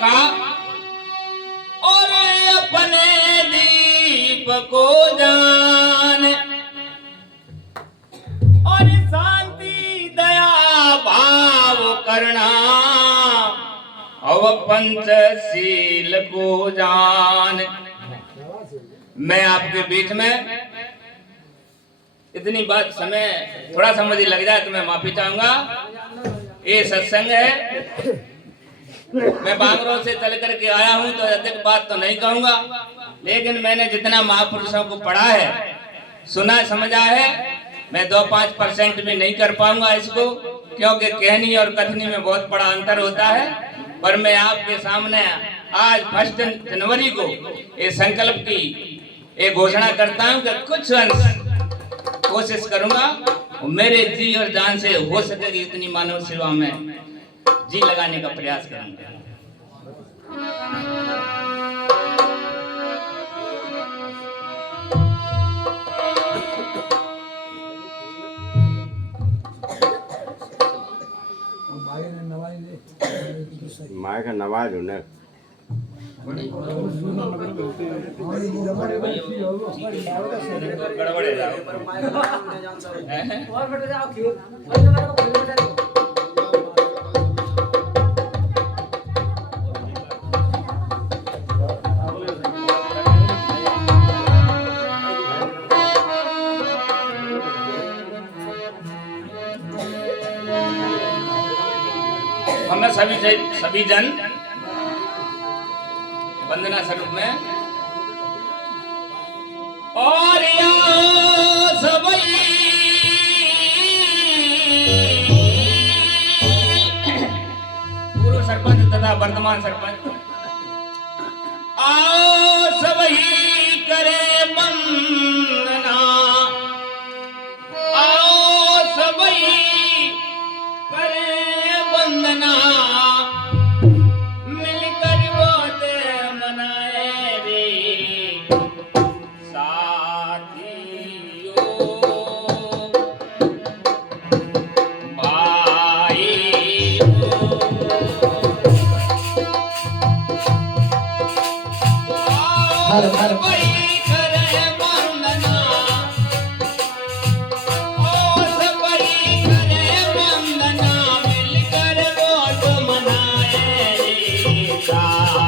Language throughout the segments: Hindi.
रखा और अपने दीप को जान और शांति दया भाव करना और पंचशील को जान। मैं आपके बीच में इतनी बात समय थोड़ा सा मुझे लग जाए तो मैं माफी चाहूंगा। ये सत्संग है, मैं बांगरों से चल करके आया हूं तो अधिक बात तो नहीं कहूंगा, लेकिन मैंने जितना महापुरुषों को पढ़ा है, सुना समझा है, मैं 2-5% भी नहीं कर पाऊंगा इसको, क्योंकि कहनी और कथनी में बहुत बड़ा अंतर होता है। पर मैं आपके सामने आज 1 जनवरी को ये संकल्प की ये घोषणा करता हूं कि कुछ अंश कोशिश करूंगा मेरे जी और जान से हो सकेगी इतनी मानव सेवा में जी लगाने का प्रयास करूंगा। माय का नवाज होने हमें सभी जन वंदना स्वरूप में और सभी पूर्व सरपंच तथा वर्तमान सरपंच आओ सभी करे वंदना, आओ सभी करे वंदना, मिलकर वो दे मनाए रे साथियों भाइयों। सभी करे वंदना, ओ सभी करे वंदना, मिलकर वो तो मनाए रे साथियों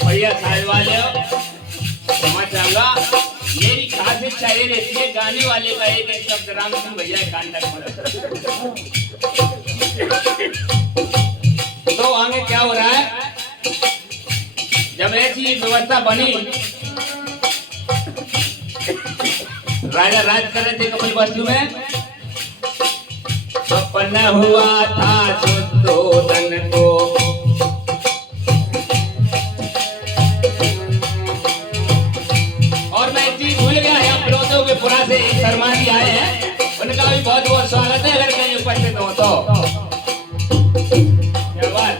भैया साल वाले समझ जाऊंगा। मेरी खास इच्छा ये रहती है गाने वाले का एक एक शब्द राम सिंह भैया कान तक। तो आगे क्या हो रहा है, जब ऐसी व्यवस्था बनी, राजा राज कर रहे थे कपिल वस्तु में, सपना हुआ था शुद्धोधन को, और मैं एक चीज भूल गया, यहाँ फिरोजों के पुरा से एक शर्मा जी आए हैं, उनका भी बहुत बहुत स्वागत है अगर कहीं उपस्थित हो तो। क्या बात।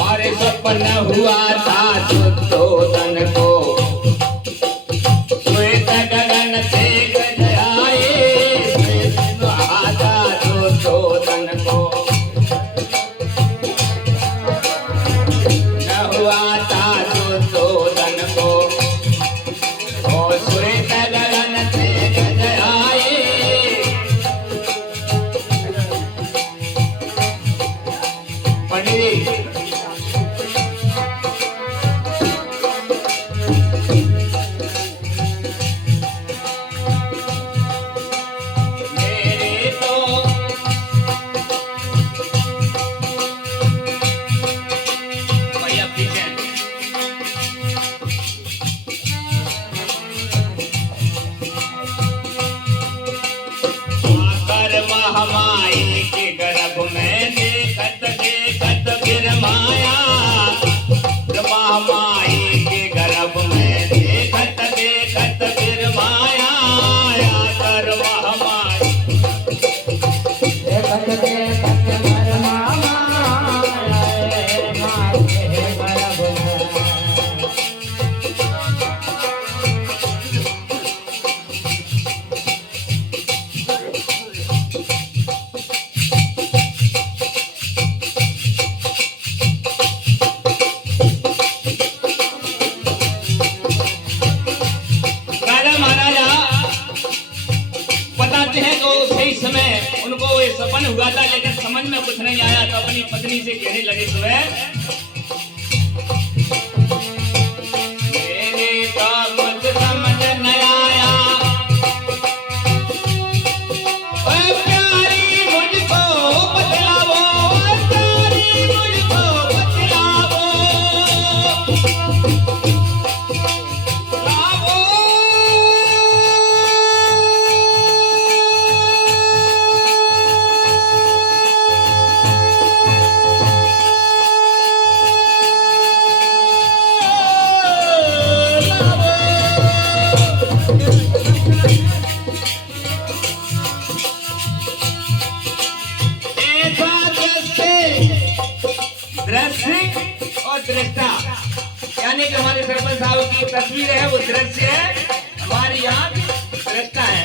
और सपना हुआ था शुद्धोधन को, श्वेत गगन से गजाए, श्वेत सुहागा शुद्धोधन को। महामाई के गर्भ में देखत देखत फिर माया आया कर महामाई। देखत देखत घर मामा आए माँ के गर्भ में। राजा महाराजा बताते हैं कि वो सही समय उनको वो सपन हुआ था, लेकिन समझ में कुछ नहीं आया तो अपनी पत्नी से कहने लगे सुबह मेरे तो कुछ समझ नहीं आया, ओए प्यारी मुझको बतलाओ, ओए प्यारी मुझको बतलाओ, दृश्य और दृष्टा, यानी कि हमारे सरपंच साहब की तस्वीर है वो दृश्य है, हमारी आंख दृष्टा है।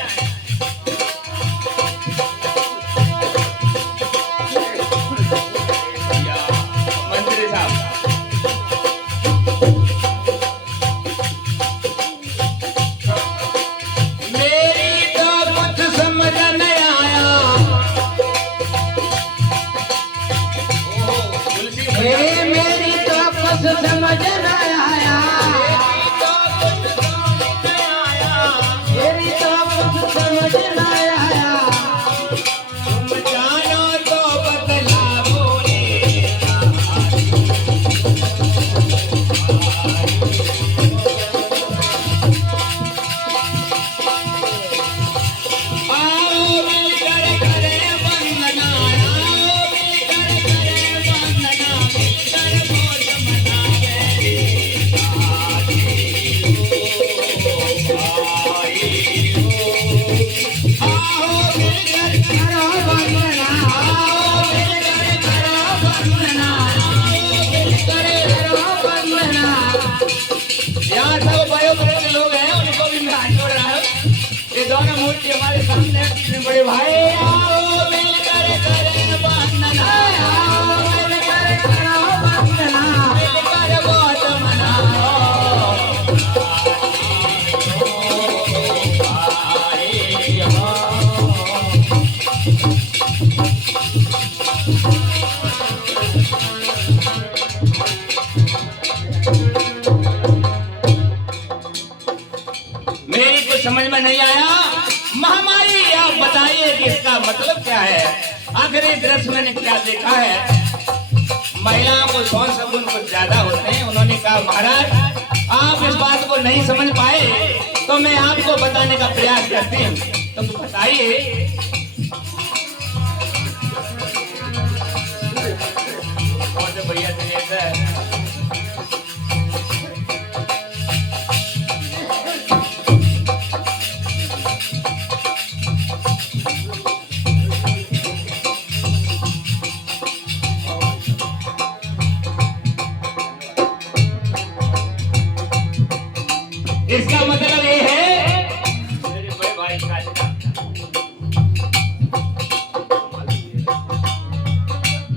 मंत्री साहब मेरी तो कुछ समझ नहीं आया, हे मेरी तो कुछ समझ न आया, मेरी तो कुछ समझ न आया। तुम जानो तो बतलाओ रे, आओ मिलकर करें वंदना, आओ मिलकर करें वंदना, मिलकर मौज मनावे आओ मिलकर करो वंदना, आओ मिलकर करो वंदना, करे करो वंदना। यहाँ सब वयोवृद्ध लोग हैं, उनको भी मैं हाथ जोड़ रहा हूँ। ये दोनों मूर्ति हमारे सामने हैं, कितने बड़े भाई, आओ मिलकर करें वंदना, आओ करे करो वंदना। मिलकर मौज मनाओ। मेरी कुछ समझ में नहीं आया, महामारी आप बताइए कि इसका मतलब क्या है। आखिर इस दृश्य मैंने क्या देखा है, महिलाओं को कौन सा गुण कुछ ज्यादा होते हैं। उन्होंने कहा महाराज आप इस बात को नहीं समझ पाए तो मैं आपको बताने का प्रयास करती हूँ, तो बताइए। कौन से भैया से ऐसा है? इसका मतलब ये है मेरे बड़े भाई का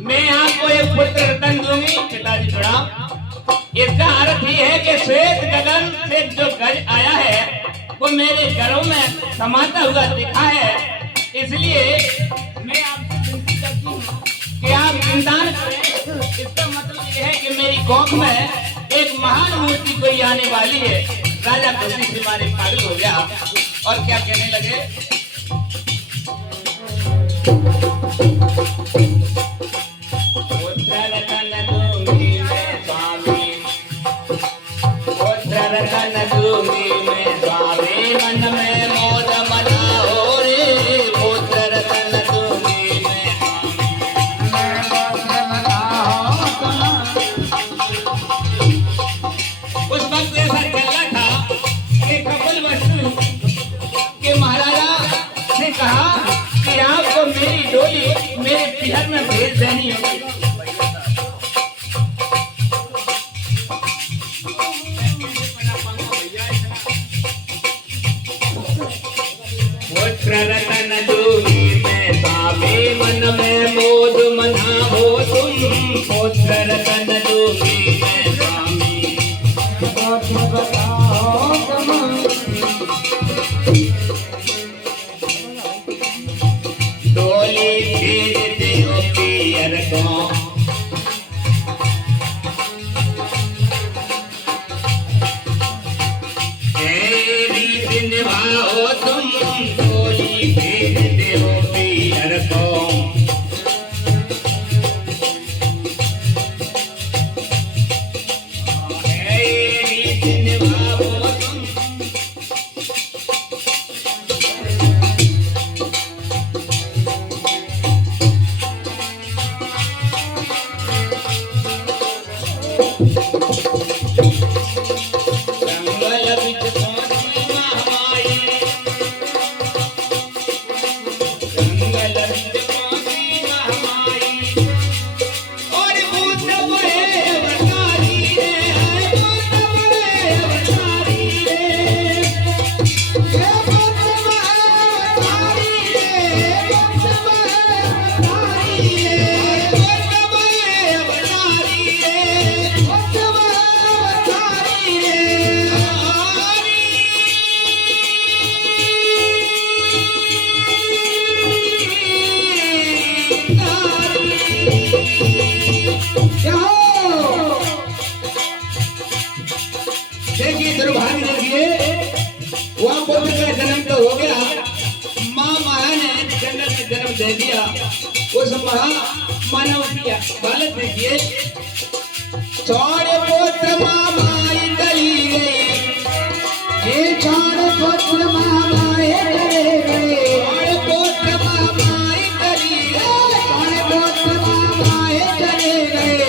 मैं आपको एक पुत्र रतन दूंगी, पिताजी प्रणाम। इसका अर्थ ये है कि श्वेत गगन से जो गज आया है वो मेरे घरों में समाता हुआ दिखा है, इसलिए मैं आपसे विनती करती हूँ कि आप चिंता न करें। इसका मतलब ये है कि मेरी कोख में एक महान मूर्ति कोई आने वाली है। राजा खुशी से मारे पागल हो गया और क्या कहने लगे, पुत्र रतन दूंगी मैं स्वामी, पुत्र रतन दूंगी मैं स्वामी, मन में मौज मनाओ रे, पुत्र रतन दूंगी मैं स्वामी। वक्त ऐसा चल रहा था कि कपिल वस्तु के महाराजा ने कहा कि आपको मेरी डोली मेरे पिहर में भेज देनी होगी। रतन डोली में स्वामी मन में मोद मना हो तुम, पुत्र रतन डोली में स्वामी बताओ तुम डोली भेज दो पियर को, तेरी निभाओ तुम, डोली भेज दो पियर को। तेरी निभाओ तुम, जंगल बिच पहुंची महामाई, जंगल बिच पहुंची महामाई, और भूत बड़े अवतारी रे, भूत बड़े अवतारी रे, ये भूत बड़े अवतारी रे, भूत बड़े अवतारी रे, भूत बड़े अवतारी रे, भूत बड़े अवतारी रे। देखिए दुर्भाग्य देखिए, वहाँ पुत्र का जन्म तो हो गया, माँ माया ने जंगल में जन्म दे दिया। उस महा मानव किया बालक देखिए, छोड़े पुत्र माँ माई चली गई, ये छोड़ पुत्र महामाए चले गए, छोड़े पुत्र माँ माई चली गई, छोड़ पुत्र महामाए चले गए,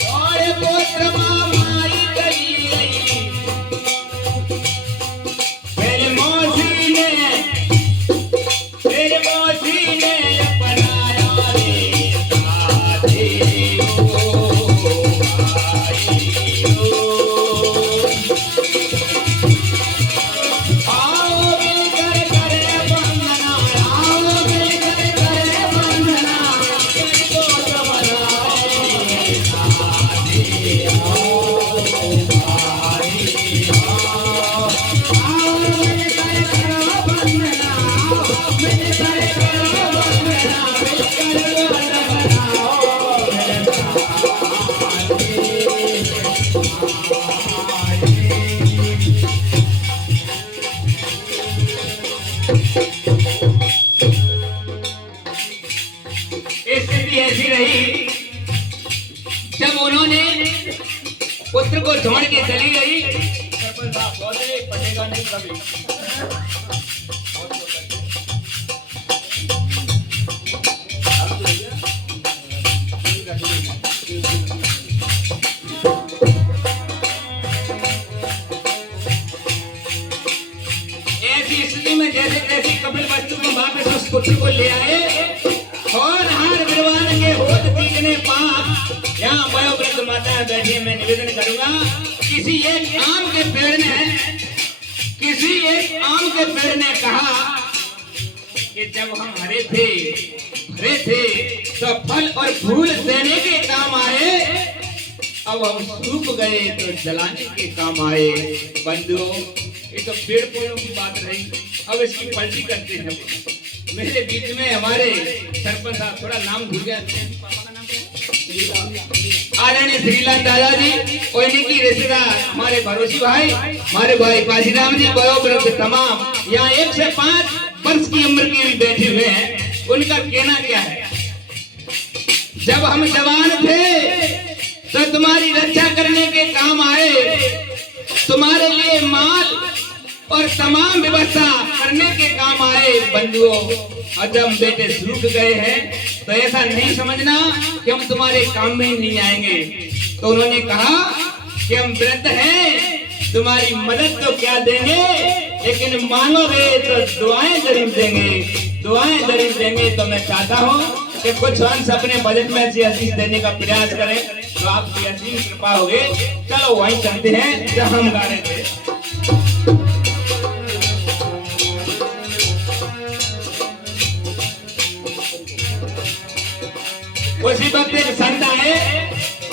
छोड़े पुत्र माँ माई चली गई। मेरे मौसी ने अपनाया रे साथी ओ भाई ओ। आओ मिलकर करे वंदना, आओ मिलकर करे वंदना, इनको बनाए साथी ओ भाई ओ। आओ मिलकर करो वंदना, आओ मिलकर करो वंदना, मिलकर वंदना बनाओ मेरे स्थिति ऐसी रही, जब उन्होंने पुत्र को छोड़ के चली गई। पटेगा नहीं कभी। ऐसी स्थिति में जैसे तैसे कपिल वस्तु को वापस उस पुत्र को ले आए, और हार विद्वान के होत तीजने पाप। यहाँ वयोवृद्ध माता बैठी, मैं निवेदन करूंगा, किसी एक आम के पेड़ ने कहा कि जब हम हरे थे तो फल और फूल देने के काम आए, अब हम सूख गए तो जलाने के काम आए। बंधुओं, ये तो पेड़ पौधों की बात रही, अब इसकी पलटी करते हैं। मेरे बीच में हमारे सरपंच साहब, थोड़ा नाम भूल गया, आदरणीय श्रीलाल दादाजी और इनकी रिश्तेदार हमारे भरोसी भाई, हमारे भाई काशीराम जी, वयोवृद्ध तमाम यहाँ 1 से 5 वर्ष की उम्र के भी बैठे हुए हैं। उनका कहना क्या है, जब हम जवान थे तो तुम्हारी रक्षा करने के काम आए, तुम्हारे लिए माल और तमाम व्यवस्था करने के काम आए बंधुओं। और जब बेटे सूख गए हैं तो ऐसा नहीं समझना कि हम तुम्हारे काम में नहीं आएंगे। तो उन्होंने कहा कि हम वृद्ध हैं, तुम्हारी मदद तो क्या देंगे, लेकिन मांगोगे तो दुआएं जरूर देंगे, दुआएं जरूर देंगे। तो मैं चाहता हूँ कि कुछ अंश अपने बजट में से आशीष देने का प्रयास करें, तो आपकी असीम कृपा होगी। चलो वहीं चलते हैं जहाँ हम गा रहे थे। उसी वक्त एक संत आए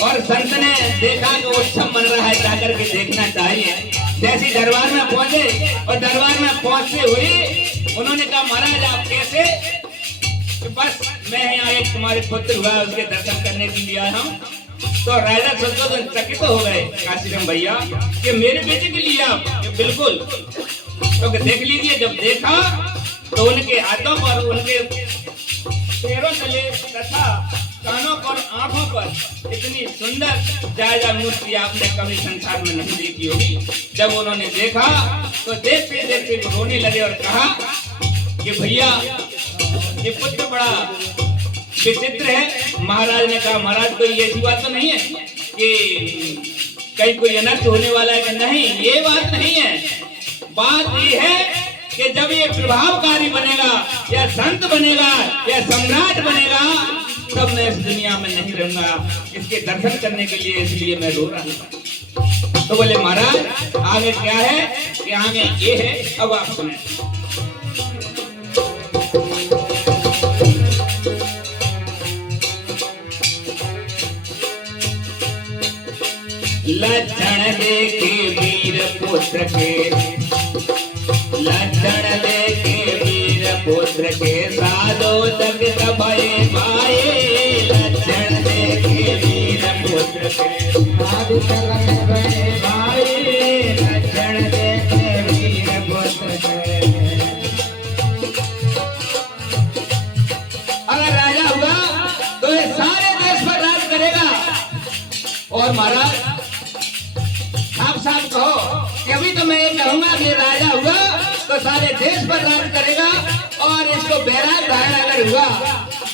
और संत ने देखा कि उत्सव मन रहा है, जाकर के देखना चाहिए। जैसे दरबार में पहुंचे और दरबार में पहुंचते हुए उन्होंने कहा महाराज आप कैसे? कि बस मैं यहाँ एक तुम्हारे पुत्र हुआ उसके दर्शन करने के लिए आया हूँ। तो राजा संतोषन चकित हो गए काशीराम भैया कि मेरे बेटे के लिए आप? बिल्कुल। तो देख लीजिए। जब देखा तो उनके हाथों पर, उनके पैरों तले तथा कानों पर, आंखों पर इतनी सुंदर जायजा मूर्ति आपने कभी संसार में नहीं देखी होगी। जब उन्होंने देखा तो देखते देखते वो रोने लगे और कहा कि भैया ये पुत्र बड़ा विचित्र है। महाराज ने कहा महाराज कोई ऐसी बात तो नहीं है कि कहीं कोई अनर्थ होने वाला है? कि नहीं, ये बात नहीं है। बात ये है कि जब ये प्रभावकारी बनेगा या संत बनेगा या सम्राट बनेगा तब मैं इस दुनिया में नहीं रहूंगा। इसके दर्शन करने के लिए इसलिए मैं रो रहा हूँ। तो बोले महाराज आगे क्या है? कि आगे ये है, अब आप सुने। लक्षण देखे वीर पुत्र के, लक्षण देखे वीर पुत्र के, साधो जगत भय भाए। लक्षण देखे वीर पुत्र के, साधु जगत भय भाए। लक्षण देखे वीर पुत्र के। अगर राजा हुआ तो ये सारे देश पर राज करेगा। और महाराज साफ साफ कहो कि अभी तो मैं ये कहूंगा कि राजा हुआ तो सारे देश पर राज करेगा। और इसको बैराग धारण अगर हुआ,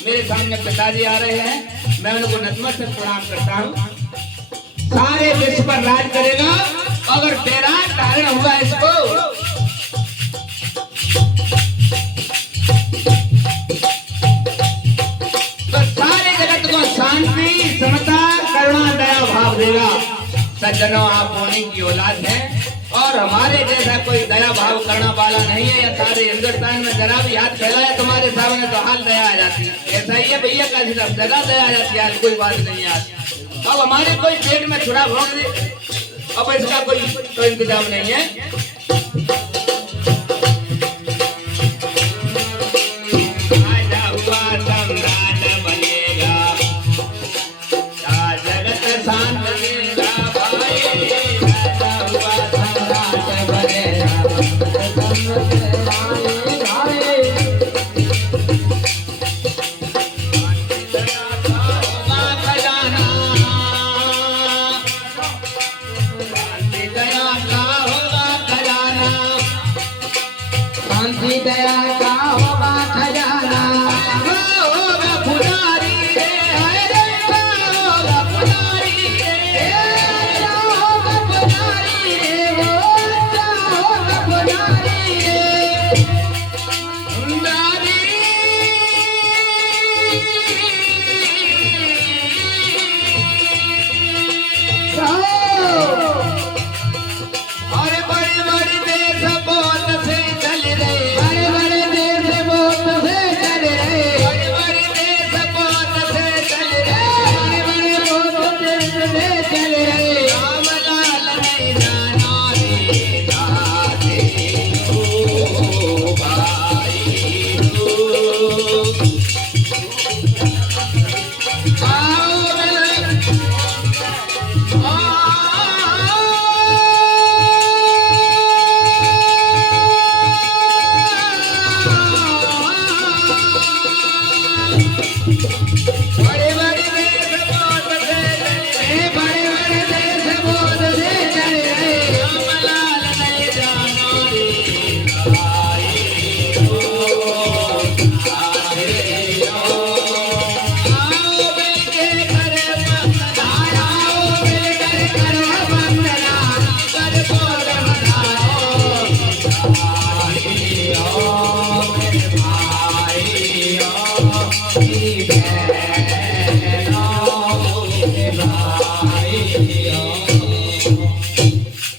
मेरे सामने पिताजी आ रहे हैं, मैं उनको नतमस्तक प्रणाम करता हूँ। सारे विश्व पर राज करेगा। अगर बैराग धारण हुआ इसको तो सारे जगत को शांति, समता, करुणा, दया भाव देगा। सज्जनों आप होने की औलाद है और हमारे जैसा कोई दया भाव करने वाला नहीं है। या सारे हिंदुस्तान में जरा भी हाथ फैलाए तुम्हारे सामने तो हाल दया आ जाती है। ऐसा ही है भैया का सिर्फ जगह दया आ जाती है, कोई बात नहीं है। अब हमारे कोई पेट में छुरा भोग दे, अब इसका कोई तो इंतजाम नहीं है। राजा हुआ सम्राट बनेगा, जगत शांत बनेगा भाई। राजा हुआ सम्राट बनेगा, शांति दया का होगा खजाना। होगा पुजारी रे, अरे होगा पुजारी रे, होगा पुजारी रे, होगा पुजारी रे। सुंदरी अरे बड़ी बड़ी देश बहुत से चल रहे, बड़े बड़े देश बहुत से चल रहे, बड़े बड़े देश बहुत से चल रहे, बड़े बड़े बहुत देश से चल रहे। राम लाल नहीं जाना रे दादे ओ भाई ओ। आओ बड़े बड़े देश बहुत से, बड़े बड़े देश की जय